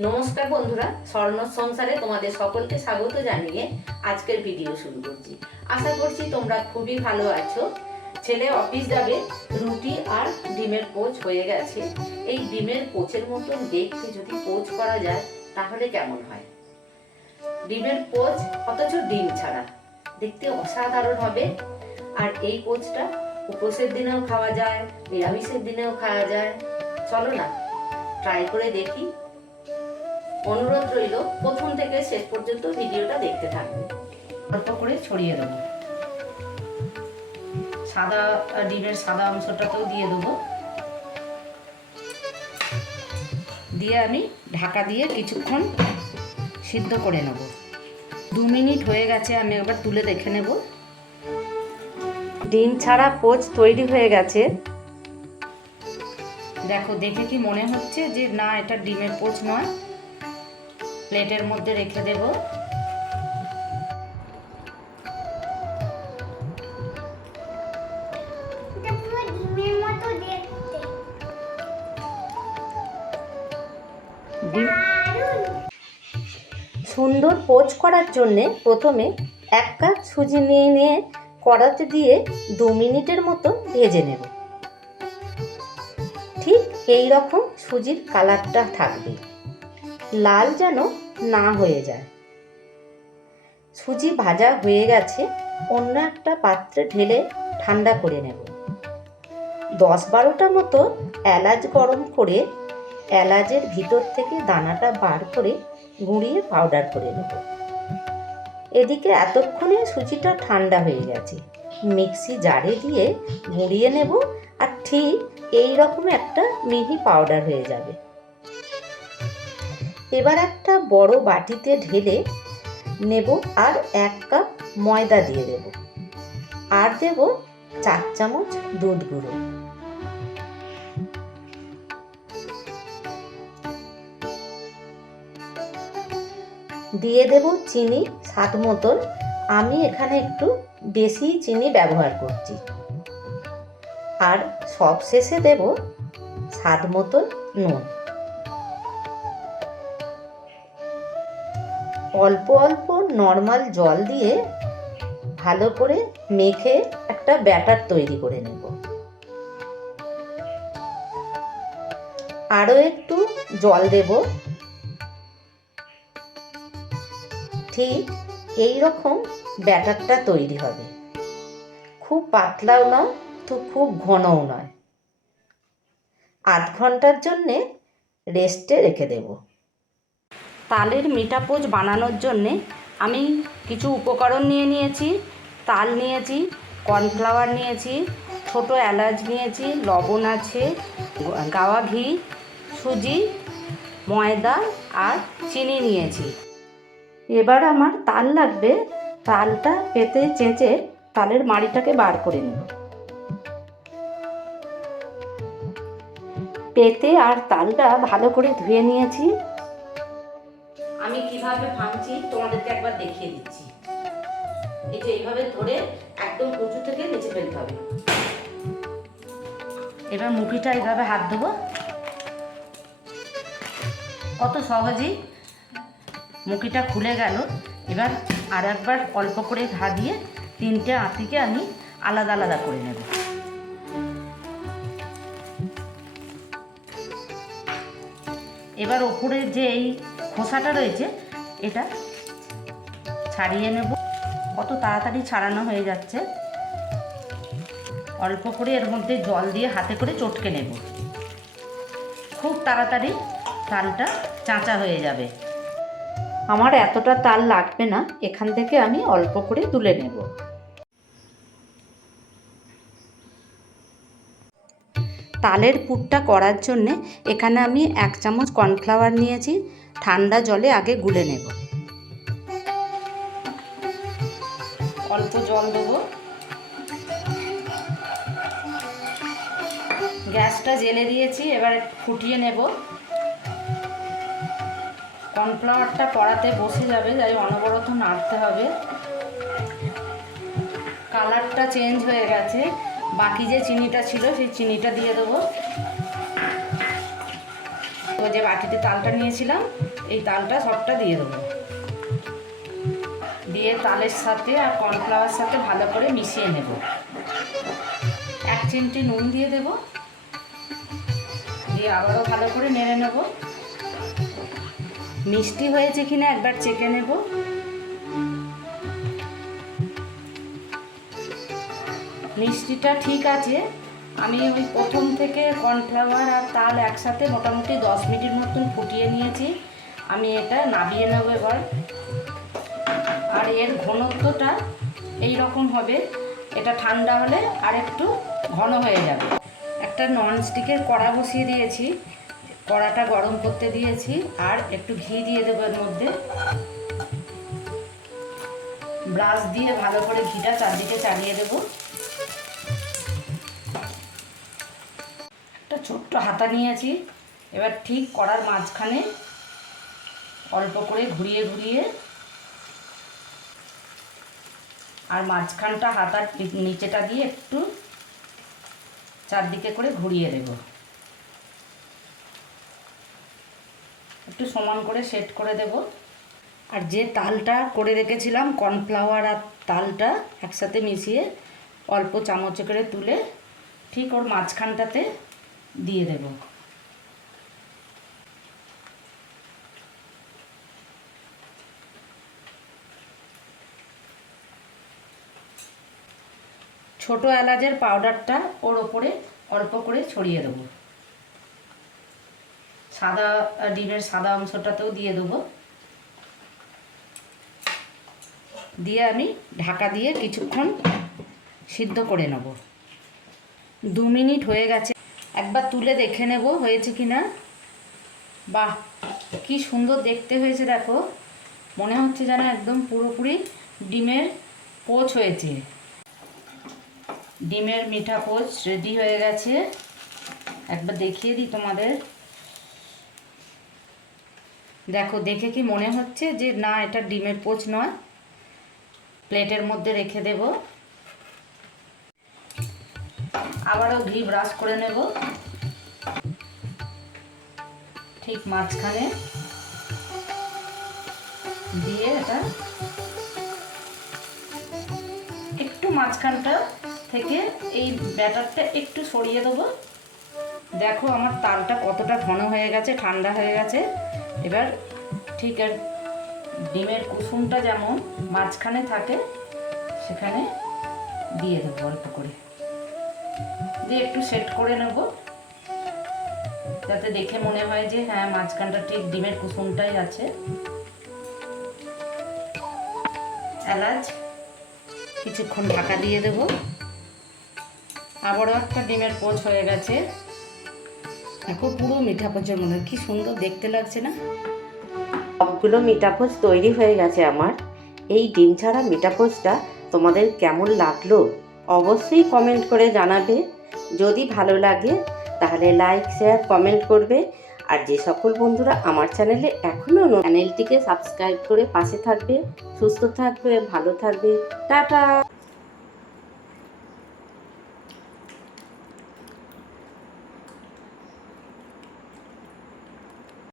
নমস্কার বন্ধুরা, স্বর্ণ সংসারে তোমাদের সকলকে স্বাগত জানিয়ে আজকের ভিডিও শুরু করছি। আশা করছি তোমরা খুবই ভালো আছো। ছেলে অফিস যাবে, রুটি আর ডিমের পোচ হয়ে গেছে। এই ডিমের পোচের মতন দেখতে যদি পোচ করা যায়, তাহলে কেমন হয়? ডিমের পোচ অথচ ডিম ছাড়া। দেখতে অসাধারণ হবে। আর এই পোচটা উপোসের দিনেও খাওয়া যায়, নিরামিষের দিনেও খাওয়া যায়। চলো না ট্রাই করে দেখি। অনুরোধ রইল প্রথম থেকে শেষ পর্যন্ত ভিডিওটা দেখতে থাকবে অল্প করে ছড়িয়ে দেবো। সাদা ডিমের সাদা অংশটাকেও দিয়ে দেবো। দিয়ে আমি ঢাকা দিয়ে কিছুক্ষণ সিদ্ধ করে নেব। দু মিনিট হয়ে গেছে আমি একবার তুলে দেখে নেব। ডিম ছাড়া পোচ তৈরি হয়ে গেছে। দেখো দেখে কি মনে হচ্ছে যে না এটা ডিমের পোচ নয়। প্লেটের মধ্যে রেখে দেব। সুন্দর পোচ করার জন্যে প্রথমে এক কাপ সুজি নিয়ে নিয়ে কড়াতে দিয়ে দু মিনিটের মতো ভেজে নেব। ঠিক এই রকম সুজির কালারটা থাকবে। লাল যেন না হয়ে যায়। সুজি ভাজা হয়ে গেছে, অন্য একটা পাত্রে ঢেলে ঠান্ডা করে নেব। দশ বারোটা মতো এলাচ গরম করে এলাচের ভিতর থেকে দানাটা বার করে গুঁড়িয়ে পাউডার করে নেব। এদিকে এতক্ষণে সুজিটা ঠান্ডা হয়ে গেছে। মিক্সি জারে দিয়ে গুঁড়িয়ে নেব আর ঠিক এই রকম একটা মিহি পাউডার হয়ে যাবে। এবার একটা বড় বাটিতে ঢেলে নেব আর এক কাপ ময়দা দিয়ে দেব। আর দেব চার চামচ দুধ গুঁড়ো। দিয়ে দেব চিনি স্বাদ মতন। আমি এখানে একটু বেশি চিনি ব্যবহার করছি। আর সব শেষে দেব স্বাদ মতন নুন। অল্প অল্প নর্মাল জল দিয়ে ভালো করে মেখে একটা ব্যাটার তৈরি করে নেব। আরও একটু জল দেবো। ঠিক এই রকম ব্যাটারটা তৈরি হবে। খুব পাতলাও নয়, তো খুব ঘনও নয়। আধ ঘণ্টার জন্যে রেস্টে রেখে দেব। তালের মিঠাপোচ বানানোর জন্যে আমি কিছু উপকরণ নিয়ে নিয়েছি, তাল নিয়েছি, কর্নফ্লাওয়ার নিয়েছি, ছোট এলাচ নিয়েছি, লবণ আছে, গাওয়া ঘি, সুজি, ময়দা আর চিনি নিয়েছি। এবার আমার তাল লাগবে, তালটা পেতে চেঁচে তালের মাড়িটাকে বার করে নেব। পেতে আর তালটা ভালো করে ধুয়ে নিয়েছি। কীভাবে ভাঙছি, তোমাদেরকে একবার দেখিয়ে দিচ্ছি। এই যে এইভাবে ধরে একদম উঁচু থেকে নিচে ফেলতে হবে। এবার মুঠিটা এইভাবে হাত দেবো কত সহজেই মুখিটা খুলে গেল। এবার আর একবার অল্প করে ঘা দিয়ে তিনটে আঁতিকে আমি আলাদা আলাদা করে নেব। এবার ওপরে যে এই খোসাটা রয়েছে এটা ছাড়িয়ে নেব। কত তাড়াতাড়ি ছাড়ানো হয়ে যাচ্ছে। অল্প করে এর মধ্যে জল দিয়ে হাতে করে চটকে নেব। খুব তাড়াতাড়ি তালটা চাঁচা হয়ে যাবে। আমার এতটা তাল লাগবে না, এখান থেকে আমি অল্প করে তুলে নেব। তালের পুরটা করার জন্যে এখানে আমি এক চামচ কর্নফ্লাওয়ার নিয়েছি। ঠান্ডা জলে আগে গুলে নেব। অল্প জল দেবো। গ্যাসটা জেলে দিয়েছি, এবার ফুটিয়ে নেব। কর্নফ্লাওয়ারটা কড়াতে বসে যাবে, তাই অনবরত নাড়তে হবে। কালারটা চেঞ্জ হয়ে গেছে। বাকি যে চিনিটা ছিল, সেই চিনিটা দিয়ে দেবো। তো যে বাটিতে তালটা নিয়েছিলাম, এই তালটা সবটা দিয়ে দেবো। দিয়ে তালের সাথে আর কর্নফ্লাওয়ার সাথে ভালো করে মিশিয়ে নেব। এক চিমটি নুন দিয়ে দেব। দিয়ে আবারও ভালো করে নেড়ে নেব। মিষ্টি হয়েছে কিনা একবার চেকে নেব। মিষ্টিটা ঠিক আছে। আমি ওই প্রথম থেকে কর্নফ্লাওয়ার আর তাল একসাথে মোটামুটি দশ মিনিট মতন ফুটিয়ে নিয়েছি। আমি এটা নাবিয়ে নেব এবার। আর এর ঘনত্বটা এই রকম হবে। এটা ঠান্ডা হলে আর একটু ঘন হয়ে যাবে। একটা নন স্টিকের কড়া বসিয়ে দিয়েছি। কড়াটা গরম করতে দিয়েছি আর একটু ঘি দিয়ে দেবো এর মধ্যে। ব্রাশ দিয়ে ভালো করে ঘিটা চারদিকে চালিয়ে দেবো। একটা ছোট্ট হাতা নিয়েছি। এবার ঠিক কড়ার মাঝখানে অল্প করে ঘুরিয়ে ঘুরিয়ে আর মাঝখানটা হাতার নিচেটা দিয়ে একটু চারদিকে করে ঘুরিয়ে দেব। একটু সমান করে সেট করে দেব। আর যে তালটা করে রেখেছিলাম কর্নফ্লাওয়ার আর তালটা একসাথে মিশিয়ে অল্প চামচে করে তুলে ঠিক ওর মাঝখানটাতে দিয়ে দেব। ছোট এলাচের পাউডারটা ওর ওপরে অল্প করে ছড়িয়ে দেবো। সাদা ডিমের সাদা অংশটাতেও দিয়ে দেবো। দিয়ে আমি ঢাকা দিয়ে কিছুক্ষণ সিদ্ধ করে নেব। দু মিনিট হয়ে গেছে। একবার তুলে দেখে নেব হয়েছে কি না বাহ, কি সুন্দর দেখতে হয়েছে দেখো। মনে হচ্ছে যেন একদম পুরোপুরি ডিমের পোচ হয়েছে। ডিমের মিঠা পোচ রেডি হয়ে গেছে। একবার দেখিয়ে দিই তোমাদের। দেখো, দেখে কি মনে হচ্ছে যে না, এটা ডিমের পোচ নয়। প্লেটের মধ্যে রেখে দেব। আবারও ঘি ব্রাশ করে নেব। ঠিক মাঝখানে দিয়ে এটা একটু মাঝখানটা থেকে এই ব্যাটারটা একটু সরিয়ে দেবো। দেখো আমার তালটা কতটা ঘন হয়ে গেছে, ঠান্ডা হয়ে গেছে। এবার ঠিক আর ডিমের কুসুমটা যেমন মাঝখানে থাকে, সেখানে দিয়ে দেবো অল্প করে। দিয়ে একটু সেট করে নেব, যাতে দেখে মনে হয় যে হ্যাঁ মাঝখানটা ঠিক ডিমের কুসুমটাই আছে। এলাচ কিছুক্ষণ ঢাকা দিয়ে দেব। আবারও একটা ডিমের পোচ হয়ে গেছে। দেখো পুরো মিঠা পোচের মনে কি সুন্দর দেখতে লাগছে না? সবগুলো মিঠাপোচ তৈরি হয়ে গেছে আমার। এই ডিম ছাড়া মিঠাপোচটা তোমাদের কেমন লাগল অবশ্যই কমেন্ট করে জানাবে। যদি ভালো লাগে, তাহলে লাইক শেয়ার কমেন্ট করবে। আর যে সকল বন্ধুরা আমার চ্যানেলে এখনও চ্যানেলটিকে সাবস্ক্রাইব করে পাশে থাকবে, সুস্থ থাকবে, ভালো থাকবে। টাটা!